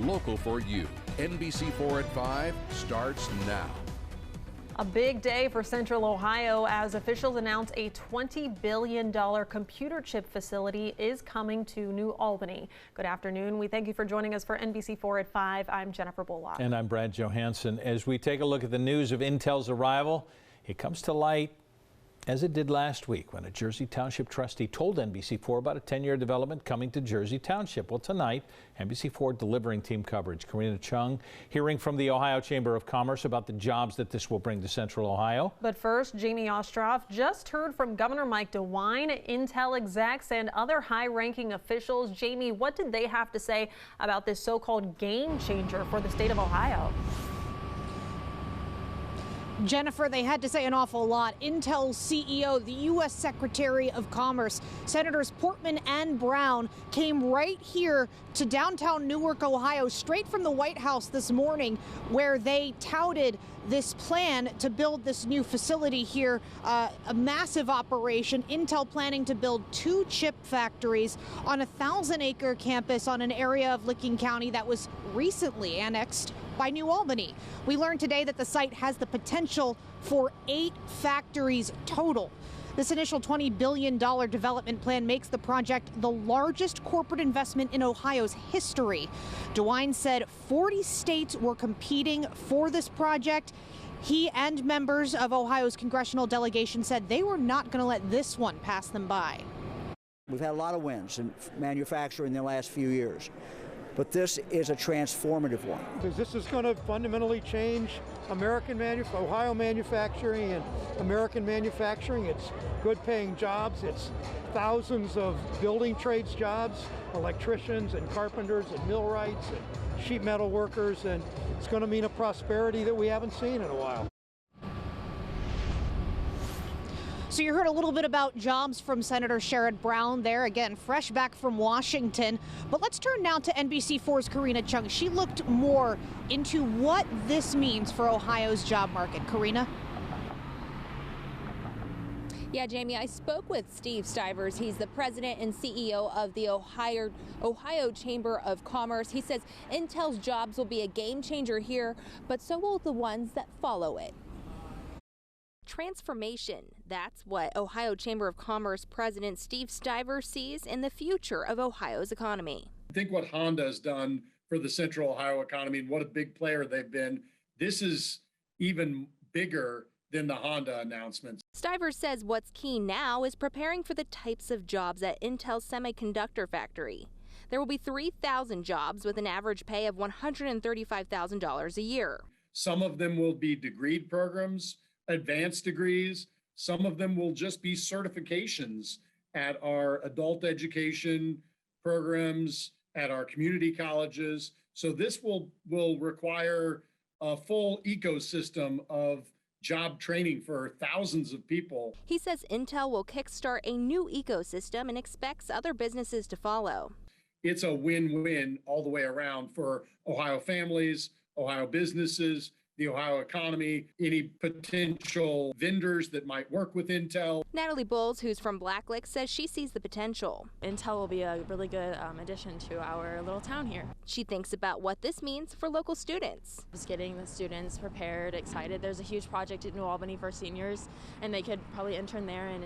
Local for you. NBC4 at 5 starts now. A big day for Central Ohio as officials announce a $20 billion computer chip facility is coming to New Albany. Good afternoon. We thank you for joining us for NBC4 at 5. I'm Jennifer Bullock. And I'm Brad Johansson. As we take a look at the news of Intel's arrival, it comes to light as it did last week when a Jersey Township trustee told NBC4 about a 10-year development coming to Jersey Township. Well, tonight, NBC4 delivering team coverage. Karina Chung hearing from the Ohio Chamber of Commerce about the jobs that this will bring to Central Ohio. But first, Jamie Ostroff just heard from Governor Mike DeWine, Intel execs, and other high-ranking officials. Jamie, what did they have to say about this so-called game changer for the state of Ohio? Jennifer, they had to say an awful lot. Intel's CEO, the U.S. Secretary of Commerce, Senators Portman and Brown came right here to downtown Newark, Ohio, straight from the White House this morning, where they touted this plan to build this new facility here, a massive operation. Intel planning to build 2 chip factories on a 1,000-acre campus on an area of Licking County that was recently annexed by New Albany. We learned today that the site has the potential for 8 factories total. This initial $20 billion development plan makes the project the largest corporate investment in Ohio's history. DeWine said 40 states were competing for this project. He and members of Ohio's congressional delegation said they were not going to let this one pass them by. We've had a lot of wins in manufacturing in the last few years, but this is a transformative one. Because this is going to fundamentally change Ohio manufacturing and American manufacturing. It's good paying jobs. It's thousands of building trades jobs, electricians and carpenters and millwrights and sheet metal workers, and it's going to mean a prosperity that we haven't seen in a while. So you heard a little bit about jobs from Senator Sherrod Brown there, again, fresh back from Washington. But let's turn now to NBC4's Karina Chung. She looked more into what this means for Ohio's job market. Karina? Yeah, Jamie, I spoke with Steve Stivers. He's the president and CEO of the Ohio Chamber of Commerce. He says Intel's jobs will be a game changer here, but so will the ones that follow it. Transformation. That's what Ohio Chamber of Commerce President Steve Stivers sees in the future of Ohio's economy. I think what Honda has done for the Central Ohio economy and what a big player they've been, this is even bigger than the Honda announcements. Stivers says what's key now is preparing for the types of jobs at Intel's semiconductor factory. There will be 3,000 jobs with an average pay of $135,000 a year. Some of them will be degree programs, advanced degrees. Some of them will just be certifications at our adult education programs, at our community colleges. So this will require a full ecosystem of job training for thousands of people. He says Intel will kickstart a new ecosystem and expects other businesses to follow. It's a win-win all the way around for Ohio families, Ohio businesses, the Ohio economy, any potential vendors that might work with Intel. Natalie Bowles, who's from Blacklick, says she sees the potential. Intel will be a really good addition to our little town here. She thinks about what this means for local students. Just getting the students prepared, excited. There's a huge project at New Albany for seniors, and they could probably intern there and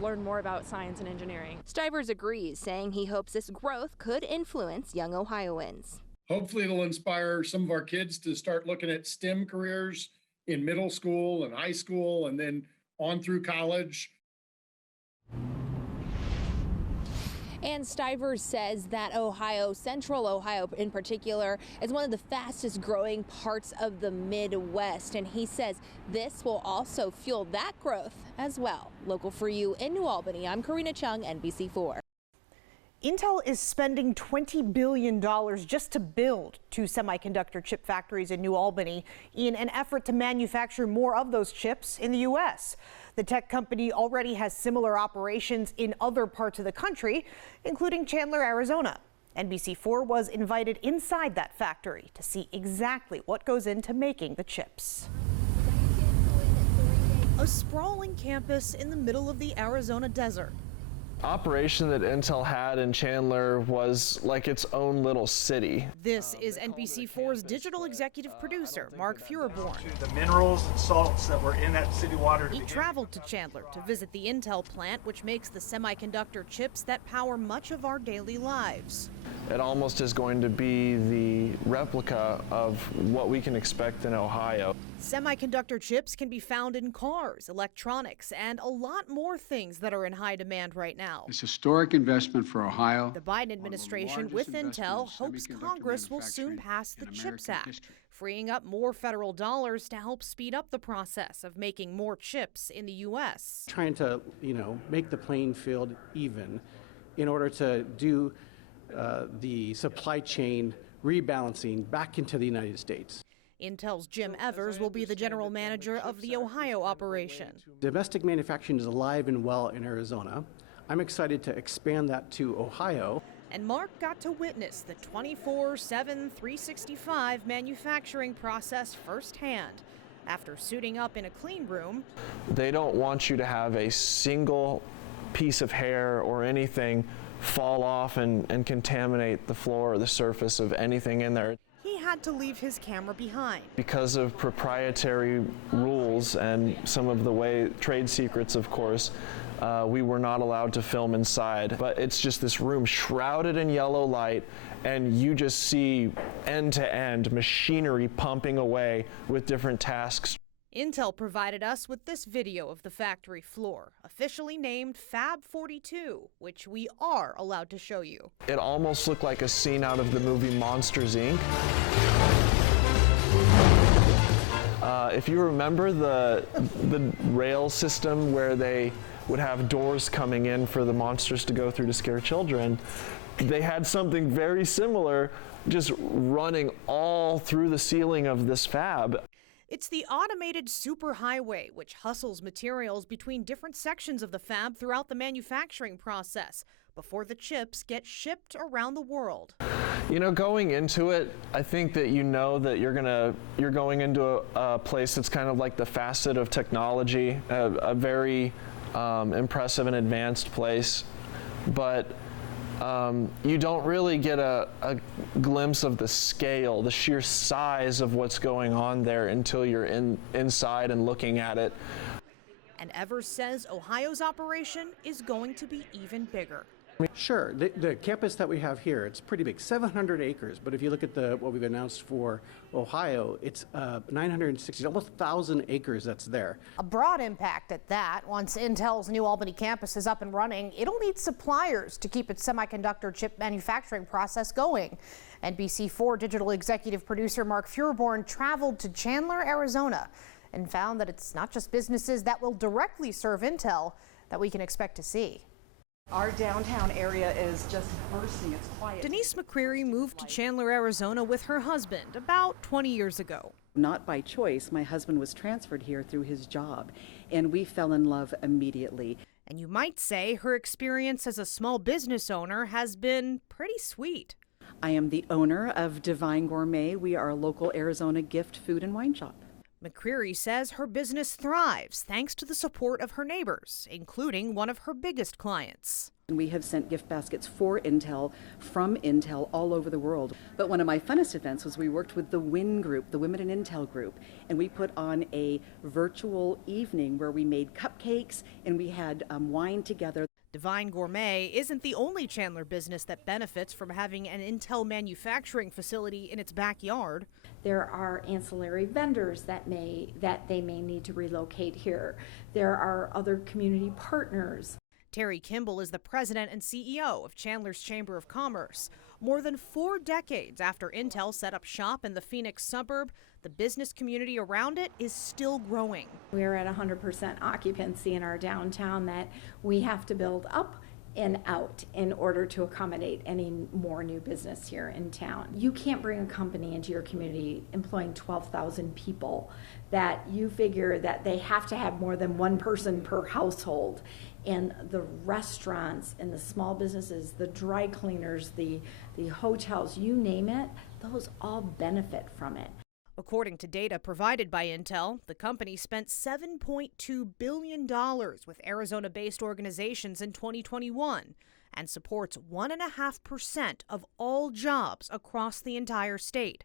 learn more about science and engineering. Stivers agrees, saying he hopes this growth could influence young Ohioans. Hopefully it'll inspire some of our kids to start looking at STEM careers in middle school and high school and then on through college. And Stivers says that Central Ohio in particular, is one of the fastest growing parts of the Midwest. And he says this will also fuel that growth as well. Local for you in New Albany, I'm Karina Chung, NBC4. Intel is spending $20 billion just to build 2 semiconductor chip factories in New Albany in an effort to manufacture more of those chips in the U.S. The tech company already has similar operations in other parts of the country, including Chandler, Arizona. NBC4 was invited inside that factory to see exactly what goes into making the chips. A sprawling campus in the middle of the Arizona desert. operation that Intel had in Chandler was like its own little city. This is NBC4's digital executive producer, Mark Feuerborn. The minerals and salts that were in that city water. He traveled to Chandler to visit the Intel plant, which makes the semiconductor chips that power much of our daily lives. It almost is going to be the replica of what we can expect in Ohio. Semiconductor chips can be found in cars, electronics, and a lot more things that are in high demand right now. It's a historic investment for Ohio. The Biden administration, with Intel, hopes Congress will soon pass the CHIPS Act, freeing up more federal dollars to help speed up the process of making more chips in the U.S. Trying to, make the playing field even in order to do the supply chain rebalancing back into the United States. Intel's Jim Evers will be the general manager of the Ohio operation. Domestic manufacturing is alive and well in Arizona. I'm excited to expand that to Ohio. And Mark got to witness the 24/7, 365 manufacturing process firsthand. After suiting up in a clean room, They don't want you to have a single piece of hair or anything fall off and contaminate the floor or the surface of anything in there. he had to leave his camera behind. Because of proprietary rules and some of the trade secrets, of course, we were not allowed to film inside. But it's just this room shrouded in yellow light, and you just see end-to-end machinery pumping away with different tasks. Intel provided us with this video of the factory floor, officially named Fab 42, which we are allowed to show you. It almost looked like a scene out of the movie Monsters, Inc. If you remember the rail system where they would have doors coming in for the monsters to go through to scare children, they had something very similar just running all through the ceiling of this fab. It's the automated superhighway, which hustles materials between different sections of the fab throughout the manufacturing process before the chips get shipped around the world. Going into it, I think that that you're going into a place that's kind of like the facet of technology, a very impressive and advanced place, but you don't really get a glimpse of the scale, the sheer size of what's going on there until you're inside and looking at it. And Evers says Ohio's operation is going to be even bigger. Sure, the campus that we have here, it's pretty big, 700 acres. But if you look at what we've announced for Ohio, it's 960, almost 1,000 acres that's there. A broad impact at that. Once Intel's New Albany campus is up and running, it'll need suppliers to keep its semiconductor chip manufacturing process going. NBC4 digital executive producer Mark Feuerborn traveled to Chandler, Arizona, and found that it's not just businesses that will directly serve Intel that we can expect to see. Our downtown area is just bursting. It's quiet. Denise McCreary moved to Chandler, Arizona with her husband about 20 years ago. Not by choice. My husband was transferred here through his job, and we fell in love immediately. And you might say her experience as a small business owner has been pretty sweet. I am the owner of Divine Gourmet. We are a local Arizona gift, food, and wine shop. McCreary says her business thrives thanks to the support of her neighbors, including one of her biggest clients. We have sent gift baskets for Intel from Intel all over the world. But one of my funnest events was we worked with the WIN group, the Women in Intel group, and we put on a virtual evening where we made cupcakes and we had wine together. Divine Gourmet isn't the only Chandler business that benefits from having an Intel manufacturing facility in its backyard. There are ancillary vendors that they may need to relocate here. There are other community partners. Terry Kimball is the president and CEO of Chandler's Chamber of Commerce. More than 4 decades after Intel set up shop in the Phoenix suburb, the business community around it is still growing. We're at 100% occupancy in our downtown that we have to build up and out in order to accommodate any more new business here in town. You can't bring a company into your community employing 12,000 people that you figure that they have to have more than one person per household. And the restaurants and the small businesses, the dry cleaners, the hotels, you name it, those all benefit from it. According to data provided by Intel, the company spent $7.2 billion with Arizona-based organizations in 2021 and supports 1.5% of all jobs across the entire state.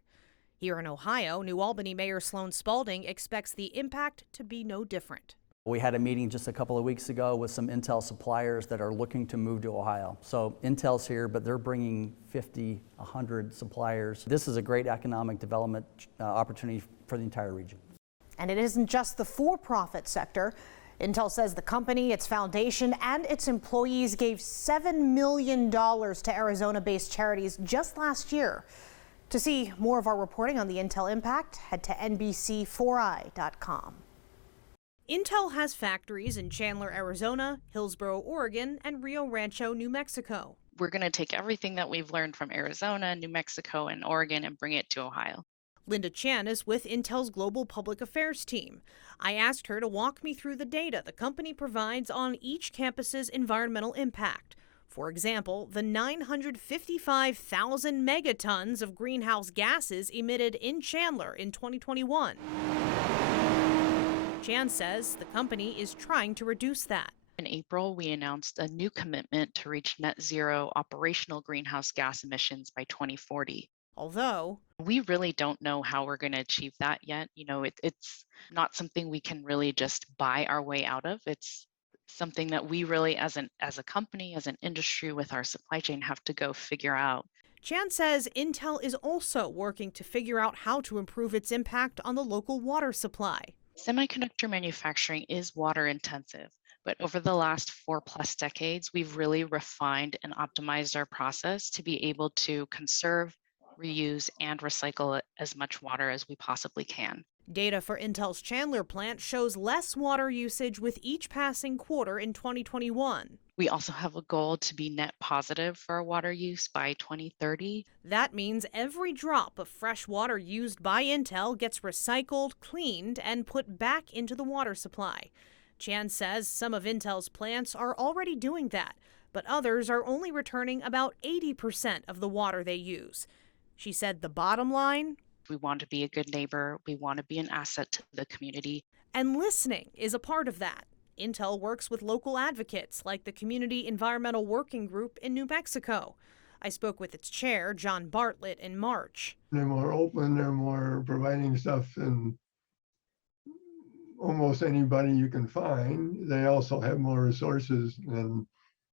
Here in Ohio, New Albany Mayor Sloan Spalding expects the impact to be no different. We had a meeting just a couple of weeks ago with some Intel suppliers that are looking to move to Ohio. So Intel's here, but they're bringing 50, 100 suppliers. This is a great economic development opportunity for the entire region. And it isn't just the for-profit sector. Intel says the company, its foundation, and its employees gave $7 million to Arizona-based charities just last year. To see more of our reporting on the Intel impact, head to NBC4i.com. Intel has factories in Chandler, Arizona, Hillsboro, Oregon, and Rio Rancho, New Mexico. We're going to take everything that we've learned from Arizona, New Mexico, and Oregon and bring it to Ohio. Linda Chan is with Intel's Global Public Affairs team. I asked her to walk me through the data the company provides on each campus's environmental impact. For example, the 955,000 megatons of greenhouse gases emitted in Chandler in 2021. Chan says the company is trying to reduce that. In April, we announced a new commitment to reach net zero operational greenhouse gas emissions by 2040. Although we really don't know how we're going to achieve that yet. You know, it's not something we can really just buy our way out of. It's something that we really, as a company, as an industry with our supply chain, have to go figure out. Chan says Intel is also working to figure out how to improve its impact on the local water supply. Semiconductor manufacturing is water intensive, but over the last 4+ decades, we've really refined and optimized our process to be able to conserve, reuse, and recycle as much water as we possibly can. Data for Intel's Chandler plant shows less water usage with each passing quarter in 2021. We also have a goal to be net positive for our water use by 2030. That means every drop of fresh water used by Intel gets recycled, cleaned, and put back into the water supply. Chan says some of Intel's plants are already doing that, but others are only returning about 80% of the water they use. She said the bottom line: we want to be a good neighbor. We want to be an asset to the community. And listening is a part of that. Intel works with local advocates like the Community Environmental Working Group in New Mexico. I spoke with its chair, John Bartlett, in March. They're more open, they're more providing stuff than almost anybody you can find. They also have more resources than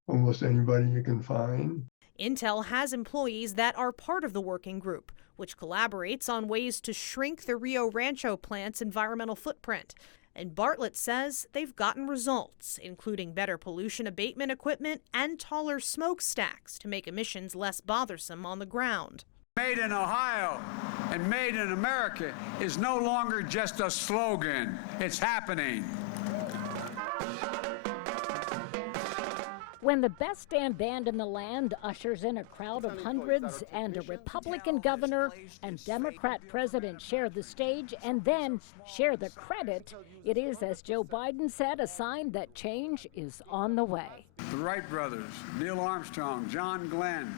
almost anybody you can find. Intel has employees that are part of the working group, which collaborates on ways to shrink the Rio Rancho plant's environmental footprint. And Bartlett says they've gotten results, including better pollution abatement equipment and taller smokestacks to make emissions less bothersome on the ground. Made in Ohio and made in America is no longer just a slogan. It's happening. When the best damn band in the land ushers in a crowd of hundreds and a Republican governor and Democrat president share the stage and then share the credit, it is, as Joe Biden said, a sign that change is on the way. The Wright brothers, Neil Armstrong, John Glenn,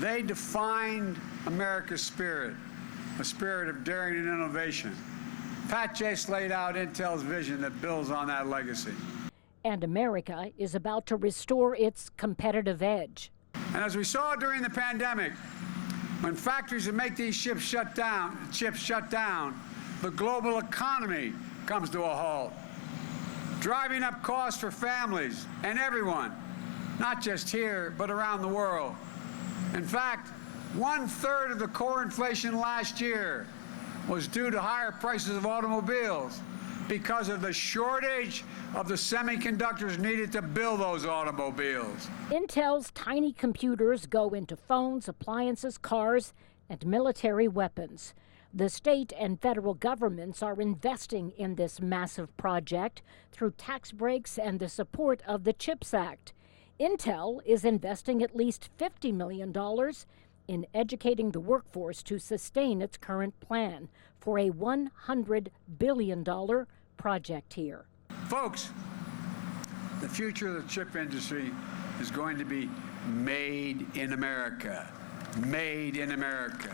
they defined America's spirit, a spirit of daring and innovation. Pat Chase laid out Intel's vision that builds on that legacy. And America is about to restore its competitive edge. And as we saw during the pandemic, when factories that make these chips shut down, the global economy comes to a halt, driving up costs for families and everyone, not just here, but around the world. In fact, 1/3 of the core inflation last year was due to higher prices of automobiles because of the shortage of the semiconductors needed to build those automobiles. Intel's tiny computers go into phones, appliances, cars, and military weapons. The state and federal governments are investing in this massive project through tax breaks and the support of the CHIPS Act. Intel is investing at least $50 million in educating the workforce to sustain its current plan for a $100 billion project here. Folks, the future of the chip industry is going to be made in America. Made in America.